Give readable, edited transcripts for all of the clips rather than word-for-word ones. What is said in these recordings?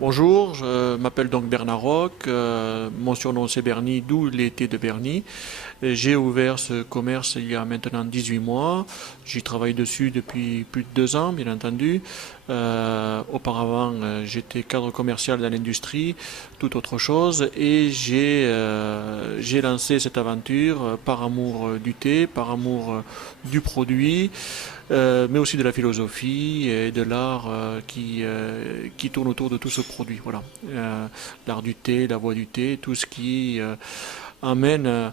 Bonjour, je m'appelle donc Bernard Roch, mon surnom c'est Bernie, d'où l'été de Bernie. J'ai ouvert ce commerce il y a maintenant 18 mois. J'y travaille dessus depuis plus de 2 ans, bien entendu. Auparavant, j'étais cadre commercial dans l'industrie, tout autre chose, et j'ai lancé cette aventure par amour du thé, par amour du produit, mais aussi de la philosophie et de l'art qui tourne autour de tout ce produit. Voilà. L'art du thé, la voix du thé, tout ce qui amène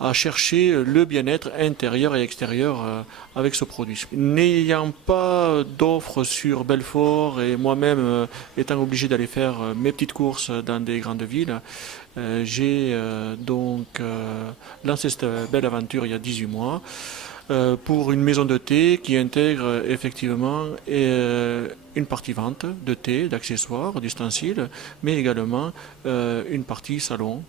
à chercher le bien-être intérieur et extérieur avec ce produit. N'ayant pas d'offres sur Belfort et moi-même étant obligé d'aller faire mes petites courses dans des grandes villes, j'ai lancé cette belle aventure il y a 18 mois pour une maison de thé qui intègre effectivement une partie vente de thé, d'accessoires, d'ustensiles, mais également une partie salon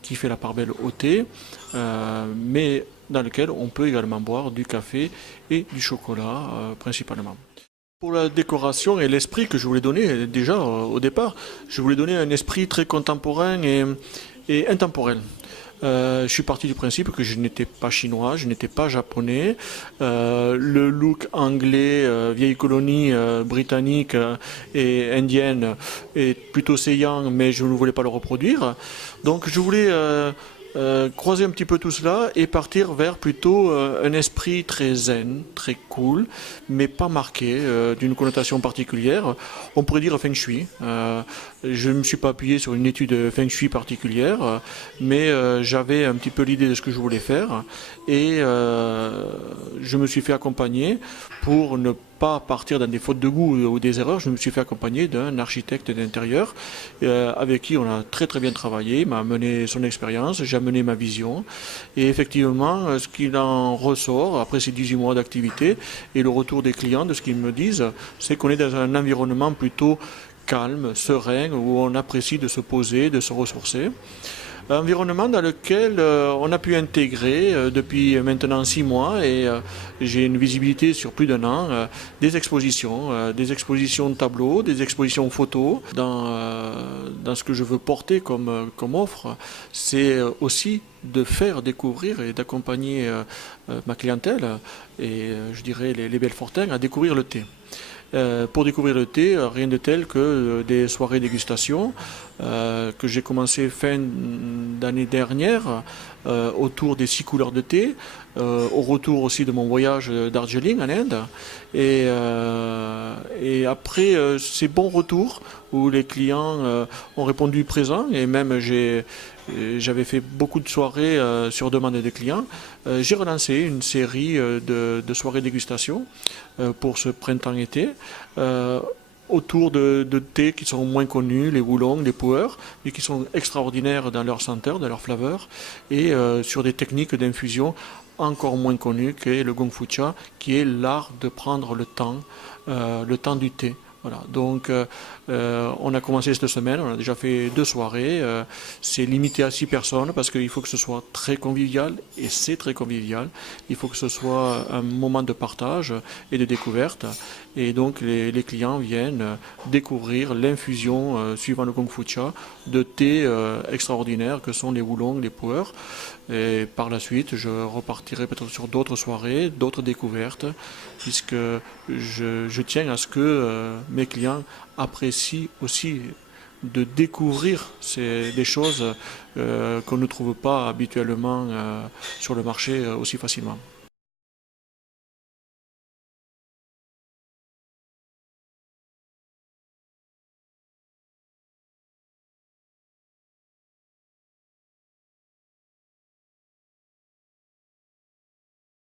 qui fait la part belle au thé, mais dans lequel on peut également boire du café et du chocolat principalement. Pour la décoration et l'esprit que je voulais donner déjà au départ, je voulais donner un esprit très contemporain et intemporel. Je suis parti du principe que je n'étais pas chinois, je n'étais pas japonais. Le look anglais, vieille colonie britannique et indienne est plutôt saillant, mais je ne voulais pas le reproduire. Donc je voulais croiser un petit peu tout cela et partir vers plutôt un esprit très zen, très cool, mais pas marqué d'une connotation particulière. On pourrait dire feng shui. Je ne me suis pas appuyé sur une étude feng shui particulière, mais j'avais un petit peu l'idée de ce que je voulais faire et je me suis fait accompagner pour ne pas partir dans des fautes de goût ou des erreurs. Je me suis fait accompagner d'un architecte d'intérieur avec qui on a très très bien travaillé. Il m'a amené son expérience, j'ai amené ma vision et effectivement ce qu'il en ressort après ces 18 mois d'activité et le retour des clients de ce qu'ils me disent, c'est qu'on est dans un environnement plutôt calme, serein, où on apprécie de se poser, de se ressourcer. Environnement dans lequel on a pu intégrer depuis maintenant 6 mois et j'ai une visibilité sur plus d'1 an, des expositions de tableaux, des expositions photos. Dans ce que je veux porter comme offre, c'est aussi de faire découvrir et d'accompagner ma clientèle et je dirais les Belfortains à découvrir le thé. Pour découvrir le thé, rien de tel que des soirées dégustation que j'ai commencé fin d'année dernière autour des 6 couleurs de thé, au retour aussi de mon voyage Darjeeling en Inde. Et après ces bons retours où les clients ont répondu présent et même j'avais fait beaucoup de soirées sur demande des clients. J'ai relancé une série de soirées dégustation pour ce printemps-été autour de thés qui sont moins connus, les oolongs, les pu'er, et qui sont extraordinaires dans leur senteur, dans leur flaveur, et sur des techniques d'infusion encore moins connues qu'est le gongfu-cha, qui est l'art de prendre le temps du thé. Voilà, donc on a commencé cette semaine, on a déjà fait 2 soirées, c'est limité à 6 personnes parce qu'il faut que ce soit très convivial et c'est très convivial, il faut que ce soit un moment de partage et de découverte et donc les clients viennent découvrir l'infusion suivant le Kung Fu Cha de thé extraordinaires que sont les oolongs, les pu'er et par la suite je repartirai peut-être sur d'autres soirées, d'autres découvertes puisque je tiens à ce que mes clients apprécient aussi de découvrir des choses qu'on ne trouve pas habituellement sur le marché aussi facilement.